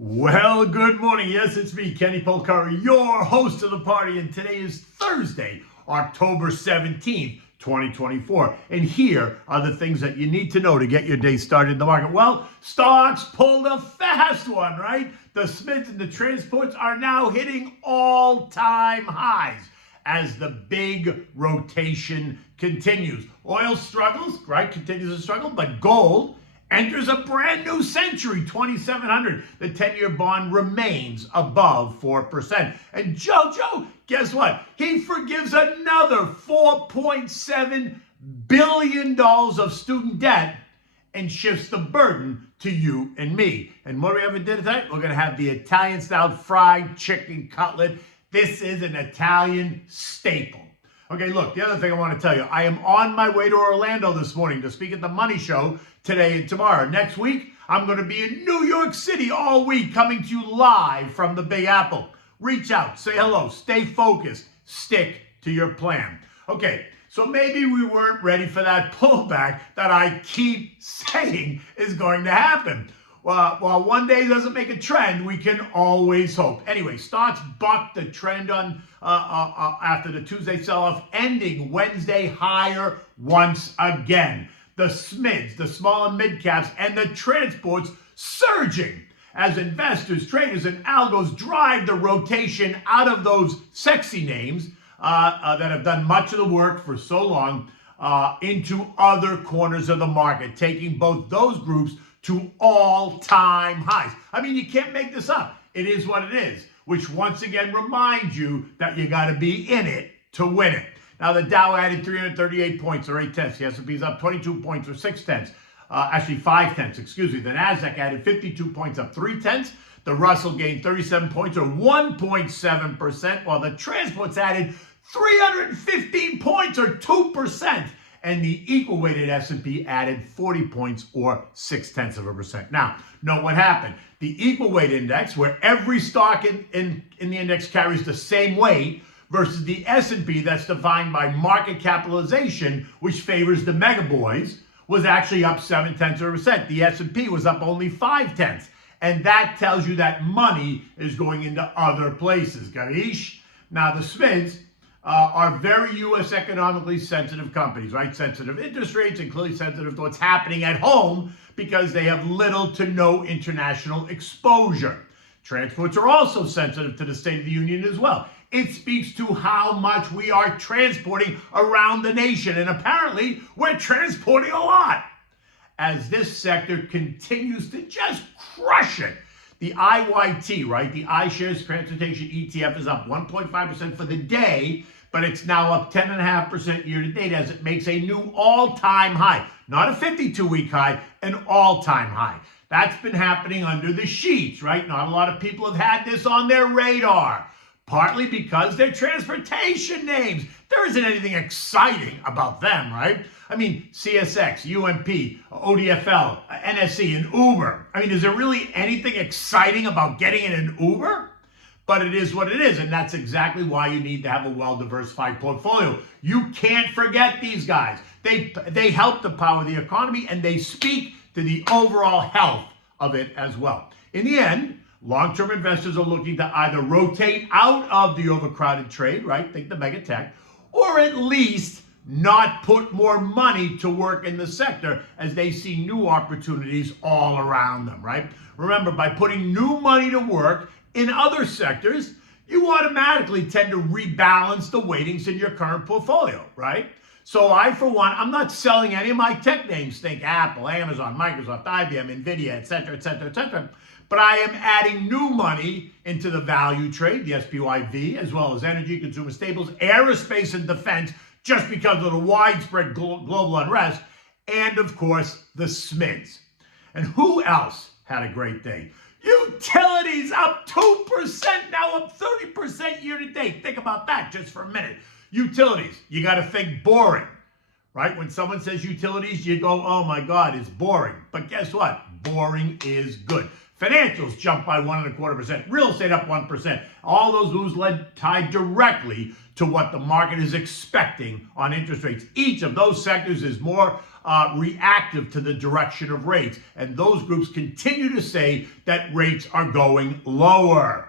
Well, good morning. Yes, it's me, Kenny Polcari, your host of the party, and today is Thursday, October 17th, 2024. And here are the things that you need to know to get your day started in the market. Well, stocks pulled a fast one, right? The SMIDs and the transports are now hitting all-time highs as the big rotation continues. Oil struggles, right? Continues to struggle, but gold enters a brand new century, 2,700. The 10-year bond remains above 4%. And JoJo, guess what? He forgives another $4.7 billion of student debt and shifts the burden to you and me. And what do we have for dinner tonight? We're going to have the Italian-style fried chicken cutlet. This is an Italian staple. Okay, look, the other thing I want to tell you, I am on my way to Orlando this morning to speak at the Money Show today and tomorrow. Next week, I'm going to be in New York City all week, coming to you live from the Big Apple. Reach out, say hello, stay focused, stick to your plan. Okay, so maybe we weren't ready for that pullback that I keep saying is going to happen. While one day doesn't make a trend, we can always hope. Anyway, stocks bucked the trend on after the Tuesday sell-off, ending Wednesday higher once again. The SMIDs, the small and mid caps, and the transports surging as investors, traders, and algos drive the rotation out of those sexy names that have done much of the work for so long into other corners of the market, taking both those groups to all-time highs. I mean, you can't make this up. It is what it is, which once again reminds you that you got to be in it to win it. Now, the Dow added 338 points, or 8/10. The S&P is up 22 points, or 6/10. Actually, 5/10, excuse me. The Nasdaq added 52 points, up 3/10. The Russell gained 37 points, or 1.7%, while the transports added 315 points, or 2%. And the equal-weighted S&P added 40 points, or 0.6%. Now, note what happened. The equal-weight index, where every stock in the index carries the same weight, versus the S&P that's defined by market capitalization, which favors the mega boys, was actually up 0.7%. The S&P was up only 0.5. And that tells you that money is going into other places. Garish? Now, the SMIDs are very U.S. economically sensitive companies, right? Sensitive interest rates and clearly sensitive to what's happening at home because they have little to no international exposure. Transports are also sensitive to the State of the Union as well. It speaks to how much we are transporting around the nation, and apparently we're transporting a lot as this sector continues to just crush it. The IYT, right, the iShares Transportation ETF is up 1.5% for the day, but it's now up 10.5% year to date as it makes a new all-time high. Not a 52-week high, an all-time high. That's been happening under the sheets, right? Not a lot of people have had this on their radar, partly because they're transportation names. There isn't anything exciting about them, right? I mean, CSX, UMP, ODFL, NSC, and Uber. I mean, is there really anything exciting about getting in an Uber? But it is what it is, and that's exactly why you need to have a well-diversified portfolio. You can't forget these guys. They help to power the economy, and they speak to the overall health of it as well. In the end, long-term investors are looking to either rotate out of the overcrowded trade, right? Think the mega tech, or at least not put more money to work in the sector as they see new opportunities all around them, right? Remember, by putting new money to work in other sectors, you automatically tend to rebalance the weightings in your current portfolio, right? So I, for one, I'm not selling any of my tech names. Think Apple, Amazon, Microsoft, IBM, Nvidia, et cetera, et cetera, et cetera. But I am adding new money into the value trade, the SPYV, as well as energy, consumer staples, aerospace, and defense, just because of the widespread global unrest, and of course, the SMIDs. And who else had a great day? Utilities up 2%, now up 30% year to date. Think about that just for a minute. Utilities, you got to think boring, right? When someone says utilities, you go, oh my God, it's boring. But guess what? Boring is good. Financials jumped by 1.25%. Real estate up 1%. All those moves tied directly to what the market is expecting on interest rates. Each of those sectors is more reactive to the direction of rates. And those groups continue to say that rates are going lower.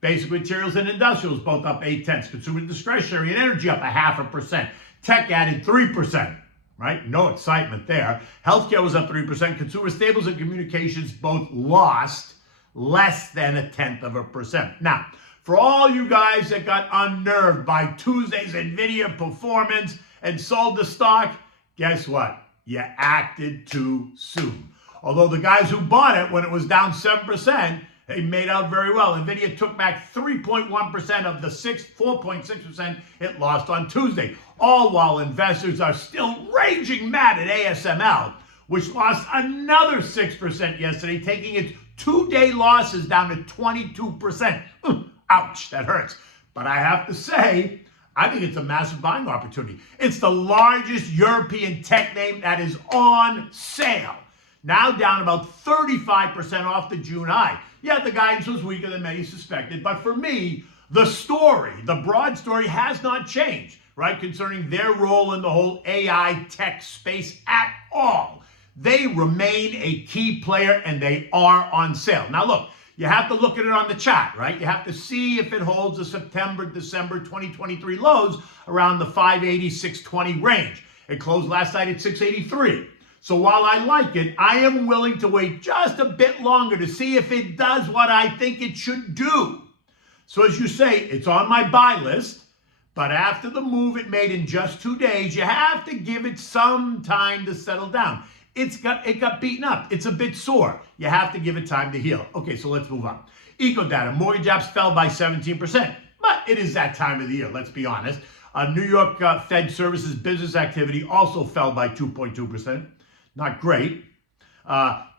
Basic materials and industrials both up 0.8. Consumer discretionary and energy up 0.5%. Tech added 3%. Right? No excitement there. Healthcare was up 3%. Consumer staples and communications both lost less than 0.1%. Now, for all you guys that got unnerved by Tuesday's Nvidia performance and sold the stock, guess what? You acted too soon. Although the guys who bought it when it was down 7%, they made out very well. Nvidia took back 3.1% of the 4.6% it lost on Tuesday. All while investors are still raging mad at ASML, which lost another 6% yesterday, taking its two-day losses down to 22%. Ouch, that hurts. But I have to say, I think it's a massive buying opportunity. It's the largest European tech name that is on sale. Now down about 35% off the June high. Yeah, the guidance was weaker than many suspected, but for me, the story, the broad story has not changed, right, concerning their role in the whole AI tech space at all. They remain a key player and they are on sale. Now look, you have to look at it on the chart, right? You have to see if it holds the September, December 2023 lows around the 580, 620 range. It closed last night at 683. So while I like it, I am willing to wait just a bit longer to see if it does what I think it should do. So as you say, it's on my buy list, but after the move it made in just 2 days, you have to give it some time to settle down. It got beaten up. It's a bit sore. You have to give it time to heal. Okay, so let's move on. Eco data, mortgage apps fell by 17%, but it is that time of the year, let's be honest. New York Fed Services business activity also fell by 2.2%. Not great.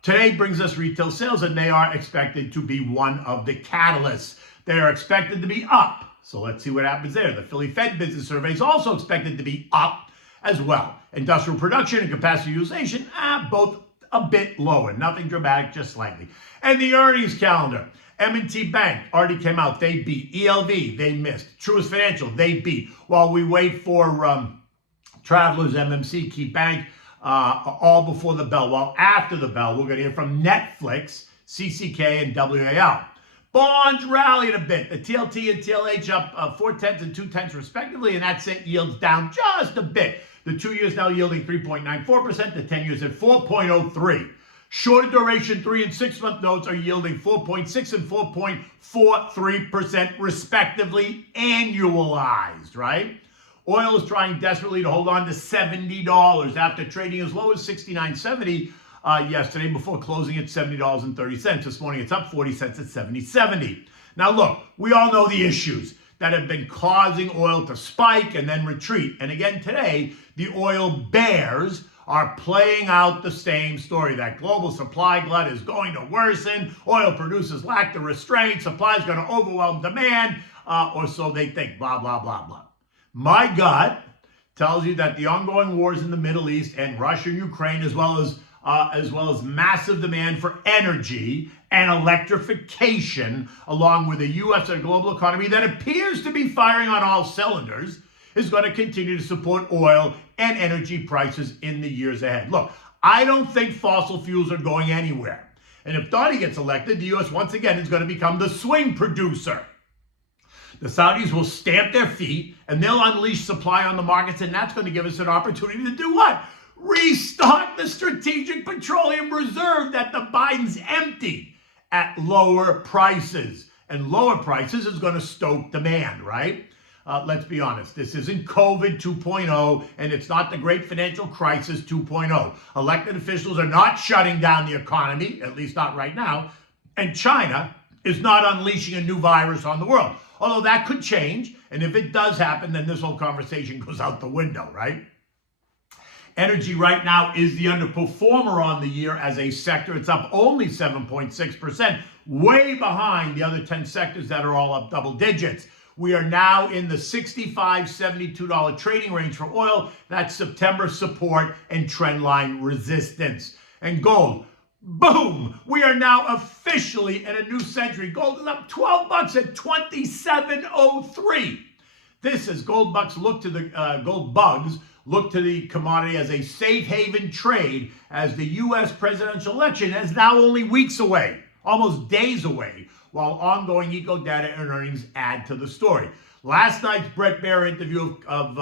Today brings us retail sales, and they are expected to be one of the catalysts. They are expected to be up. So let's see what happens there. The Philly Fed business survey is also expected to be up as well. Industrial production and capacity utilization, both a bit lower. Nothing dramatic, just slightly. And the earnings calendar. M&T Bank already came out. They beat. ELV, they missed. Truist Financial, they beat. While we wait for Travelers, MMC, Key Bank, all before the bell. Well, after the bell, we're going to hear from Netflix, CCK, and WAL. Bonds rallied a bit. The TLT and TLH up 0.4 and 0.2 respectively, and that sent yields down just a bit. The 2 years now yielding 3.94%, the 10 years at 4.03. Shorter duration 3 and 6 month notes are yielding 4.6 and 4.43% respectively, annualized, right? Oil is trying desperately to hold on to $70 after trading as low as $69.70 yesterday before closing at $70.30. This morning it's up 40 cents at $70.70. Now look, we all know the issues that have been causing oil to spike and then retreat. And again today, the oil bears are playing out the same story. That global supply glut is going to worsen. Oil producers lack the restraint. Supply is going to overwhelm demand, or so they think, blah, blah, blah, blah. My gut tells you that the ongoing wars in the Middle East and Russia and Ukraine, as well as massive demand for energy and electrification, along with a U.S. and global economy that appears to be firing on all cylinders, is going to continue to support oil and energy prices in the years ahead. Look, I don't think fossil fuels are going anywhere. And if Donnie gets elected, the U.S. once again is going to become the swing producer. The Saudis will stamp their feet and they'll unleash supply on the markets, and that's going to give us an opportunity to do what? Restock the strategic petroleum reserve that the Bidens emptied at lower prices. And lower prices is going to stoke demand, right? Let's be honest, this isn't COVID 2.0, and it's not the great financial crisis 2.0. Elected officials are not shutting down the economy, at least not right now, and China is not unleashing a new virus on the world. Although that could change, and if it does happen, then this whole conversation goes out the window, right? Energy right now is the underperformer on the year as a sector. It's up only 7.6%, way behind the other 10 sectors that are all up double digits. We are now in the $65, $72 trading range for oil. That's September support and trendline resistance. And gold, boom! We are now officially in a new century. Gold is up 12 bucks at 27.03. This, as gold bugs look to the look to the commodity as a safe haven trade, as the U.S. presidential election is now only weeks away, almost days away, while ongoing eco data and earnings add to the story. Last night's Bret Baier interview of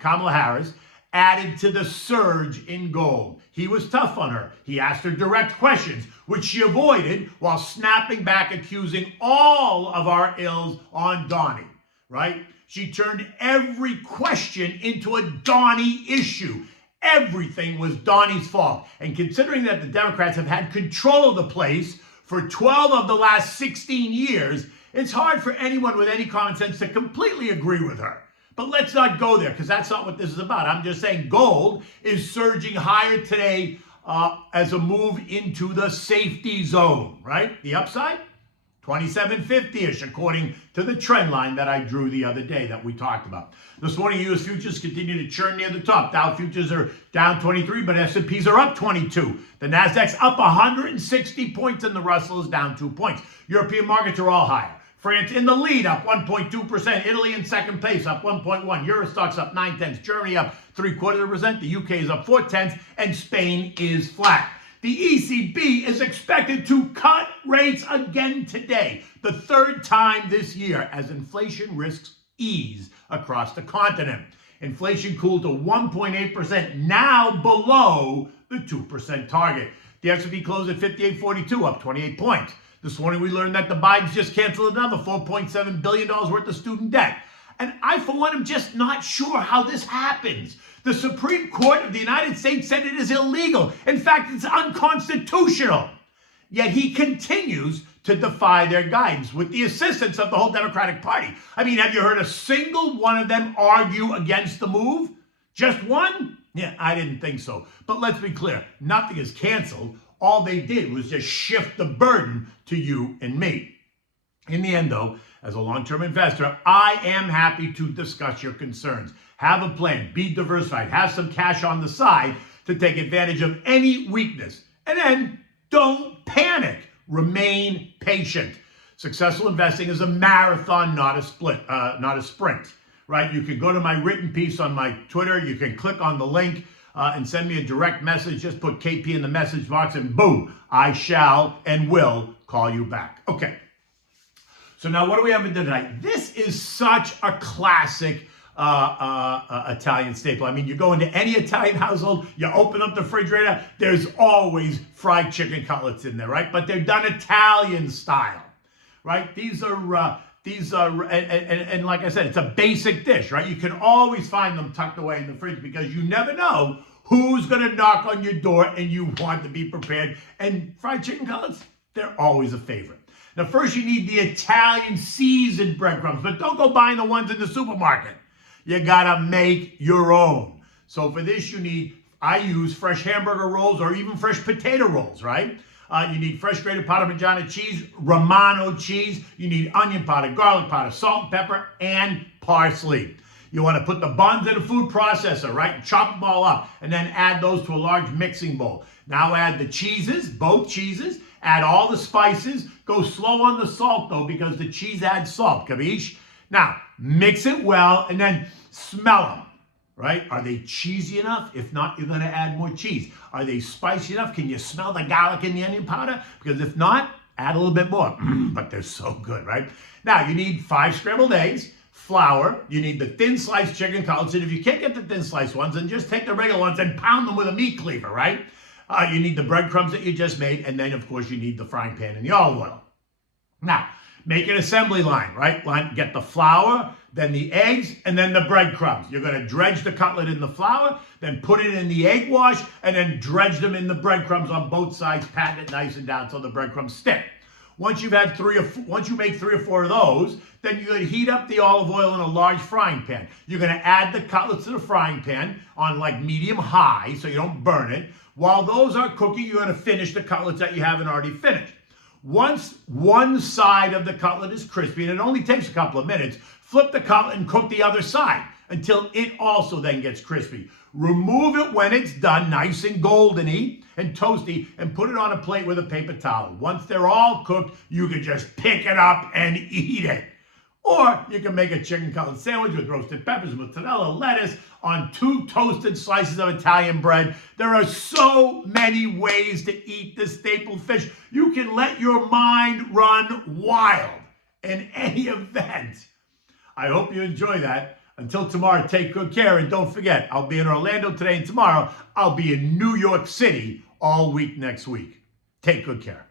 Kamala Harris added to the surge in gold. He was tough on her. He asked her direct questions, which she avoided while snapping back, accusing all of our ills on Donnie, right? She turned every question into a Donnie issue. Everything was Donnie's fault. And considering that the Democrats have had control of the place for 12 of the last 16 years, it's hard for anyone with any common sense to completely agree with her. But let's not go there, because that's not what this is about. I'm just saying gold is surging higher today as a move into the safety zone, right? The upside, 2750-ish, according to the trend line that I drew the other day that we talked about. This morning, U.S. futures continue to churn near the top. Dow futures are down 23, but S&Ps are up 22. The Nasdaq's up 160 points, and the Russell is down 2 points. European markets are all higher. France in the lead, up 1.2%. Italy in second place, up 1.1%. Eurostoxx up 0.9%. Germany up 0.75%. The UK is up 0.4%. And Spain is flat. The ECB is expected to cut rates again today, the third time this year, as inflation risks ease across the continent. Inflation cooled to 1.8%, now below the 2% target. The S&P closed at 5842, up 28 points. This morning we learned that the Bidens just canceled another $4.7 billion worth of student debt. And I, for one, am just not sure how this happens. The Supreme Court of the United States said it is illegal. In fact, it's unconstitutional. Yet he continues to defy their guidance with the assistance of the whole Democratic Party. I mean, have you heard a single one of them argue against the move? Just one? Yeah, I didn't think so. But let's be clear, nothing is canceled. All they did was just shift the burden to you and me. In the end, though, as a long-term investor, I am happy to discuss your concerns. Have a plan, be diversified, have some cash on the side to take advantage of any weakness. And then don't panic, remain patient. Successful investing is a marathon, not a sprint, right? You can go to my written piece on my Twitter. You can click on the link and send me a direct message. Just put KP in the message box and boom, I shall and will call you back. Okay. So now what do we have tonight? This is such a classic Italian staple. I mean, you go into any Italian household, you open up the refrigerator, there's always fried chicken cutlets in there, right? But they're done Italian style, right? These are like I said, it's a basic dish, right? You can always find them tucked away in the fridge because you never know who's going to knock on your door and you want to be prepared. And fried chicken cutlets, they're always a favorite. Now, first you need the Italian seasoned breadcrumbs, but don't go buying the ones in the supermarket. You gotta make your own. So for this, I use fresh hamburger rolls or even fresh potato rolls, right? You need fresh grated Parmigiano cheese, Romano cheese. You need onion powder, garlic powder, salt and pepper, and parsley. You want to put the buns in a food processor, right? Chop them all up and then add those to a large mixing bowl. Now add the cheeses, both cheeses. Add all the spices. Go slow on the salt, though, because the cheese adds salt, capiche? Now, mix it well and then smell them, right? Are they cheesy enough? If not, you're going to add more cheese. Are they spicy enough? Can you smell the garlic and the onion powder? Because if not, add a little bit more. But they're so good, right? Now, you need 5 scrambled eggs, flour. You need the thin sliced chicken cutlets. And if you can't get the thin sliced ones, then just take the regular ones and pound them with a meat cleaver, right? You need the breadcrumbs that you just made. And then, of course, you need the frying pan and the olive oil. Now, make an assembly line, right? Get the flour, then the eggs, and then the breadcrumbs. You're going to dredge the cutlet in the flour, then put it in the egg wash, and then dredge them in the breadcrumbs on both sides, pat it nice and down so the breadcrumbs stick. Once you make 3 or 4 of those, then you're going to heat up the olive oil in a large frying pan. You're going to add the cutlets to the frying pan on like medium high so you don't burn it. While those are cooking, you're going to finish the cutlets that you haven't already finished. Once one side of the cutlet is crispy, and it only takes a couple of minutes, flip the cutlet and cook the other side until it also then gets crispy. Remove it when it's done, nice and goldeny and toasty, and put it on a plate with a paper towel. Once they're all cooked, you can just pick it up and eat it. Or you can make a chicken cutlet sandwich with roasted peppers, mozzarella, lettuce on 2 toasted slices of Italian bread. There are so many ways to eat this staple fish. You can let your mind run wild in any event. I hope you enjoy that. Until tomorrow, take good care. And don't forget, I'll be in Orlando today and tomorrow. I'll be in New York City all week next week. Take good care.